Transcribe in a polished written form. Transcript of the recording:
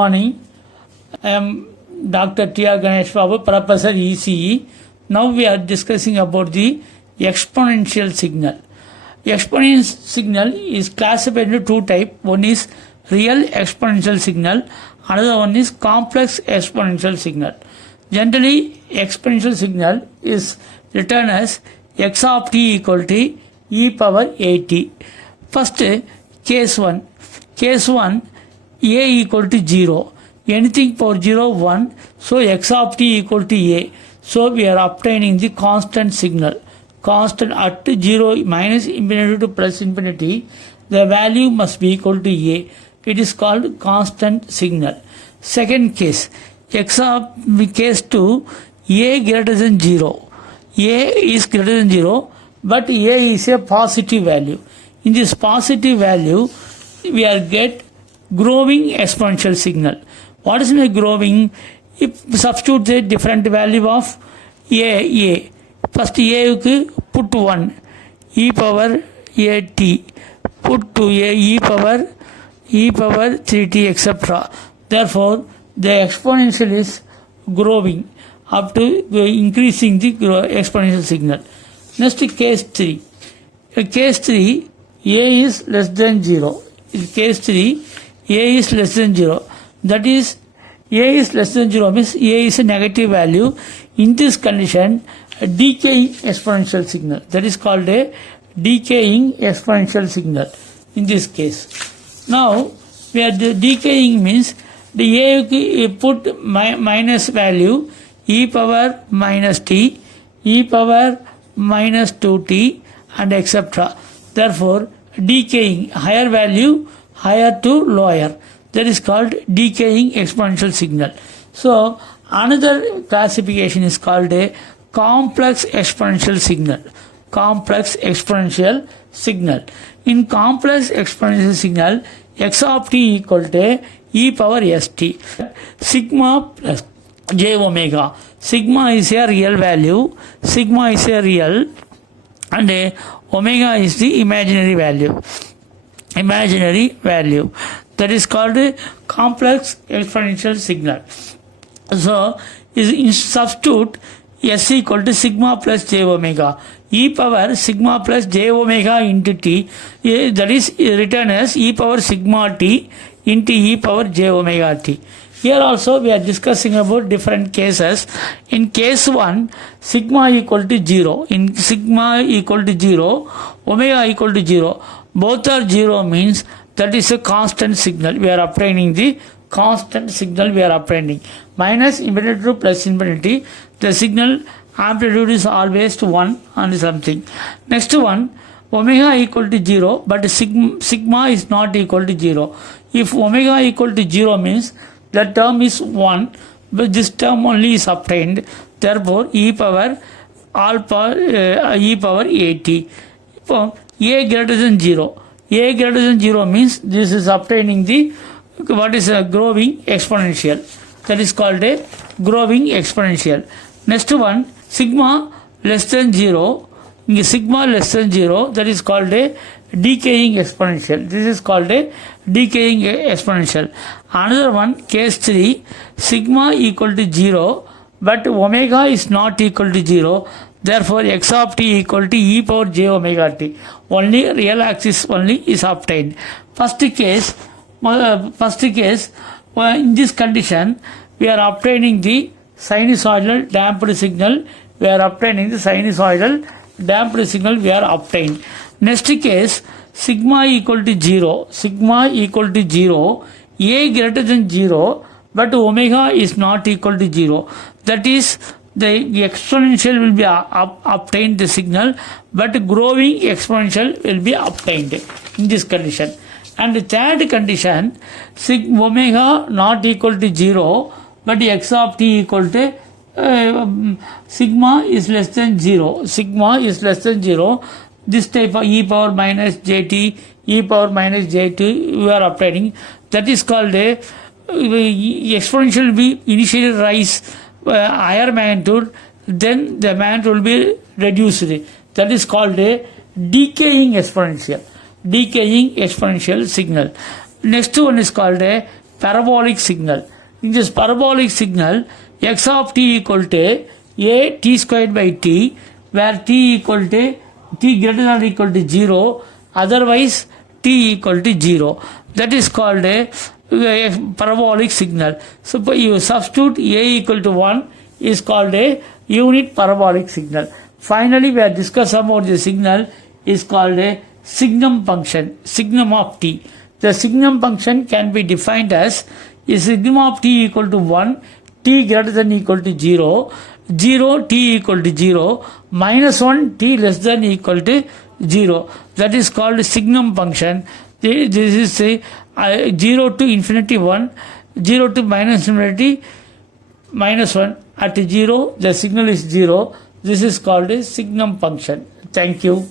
morning. I am Dr. T.R. Ganesh Babu, Professor ECE. Now we are discussing about the exponential signal. Exponential signal is classified into two types. One is real exponential signal, another one is complex exponential signal. Generally, exponential signal is written as x of t equal to e power at. First, case 1. Case 1, a equal to 0. Anything for 0, 1. So, x of t equal to a. So, we are obtaining the constant signal. Constant at 0 minus infinity to plus infinity, the value must be equal to a. It is called constant signal. Second case, case 2, a greater than 0. A is greater than 0, but a is a positive value. In this positive value, we are get growing exponential signal. What is my growing? If substitute the different value of a. First a put 1, e power a t, put to a e power 3t, etc. Therefore, the exponential is growing up to increasing the exponential signal. Next, case 3. In case 3, a is less than 0. In case 3, a is less than 0. That is, a is less than 0 means a is a negative value. In this condition, a decaying exponential signal. That is called a decaying exponential signal in this case. Now, where the decaying means the a put minus value e power minus t, e power minus 2t, and etc. Therefore, decaying higher value, higher to lower. That is called decaying exponential signal. So, another classification is called a complex exponential signal. Complex exponential signal. In complex exponential signal, x of t equal to e power st. Sigma plus j omega. Sigma is a real value. Sigma is a real, and omega is the imaginary value. Imaginary value. That is called a complex exponential signal. So, in substitute s equal to sigma plus j omega. E power sigma plus j omega into t, that is written as e power sigma t into e power j omega t. Here also we are discussing about different cases. In case 1, sigma equal to 0. In sigma equal to 0, omega equal to 0. Both are 0 means that is a constant signal. We are obtaining the constant signal we are obtaining. Minus infinity to plus infinity, the signal amplitude is always to 1 and something. Next one, omega equal to 0, but sigma is not equal to 0. If omega equal to 0 means the term is 1, but this term only is obtained. Therefore, e power e power at. A greater than 0. A greater than 0 means this is obtaining the what is a growing exponential. That is called a growing exponential. Next one, sigma less than 0. Sigma less than 0, that is called a decaying exponential. This is called a decaying exponential. Another one, case 3, sigma equal to 0, but omega is not equal to 0. Therefore, x of t equal to e power j omega t. Only real axis only is obtained. First case, in this condition, we are obtaining the sinusoidal damped signal. We are obtaining the sinusoidal damped signal we are obtained. Next case, sigma equal to 0. Sigma equal to 0. A greater than 0, but omega is not equal to 0. That is, the exponential will be obtained the signal, but growing exponential will be obtained in this condition. And the third condition, omega not equal to 0, but x of t equal to sigma is less than 0. Sigma is less than 0. This type of e power minus jt, e power minus jt we are obtaining. That is called a exponential will be initially rise higher magnitude, then the magnitude will be reduced. That is called a decaying exponential. Decaying exponential signal. Next one is called a parabolic signal. In this parabolic signal, x of t equal to a t squared by t, where t equal to t greater than or equal to 0, otherwise t equal to 0. That is called a parabolic signal. So you substitute a equal to 1 is called a unit parabolic signal. Finally, we are discussing about the signal is called a signum function, signum of t. The signum function can be defined as is signum of t equal to 1, t greater than or equal to 0, 0 t equal to 0, minus 1 t less than or equal to 0. That is called signum function. This is 0 to infinity 1, 0 to minus infinity minus 1. At 0, the signal is 0. This is called a signum function. Thank you.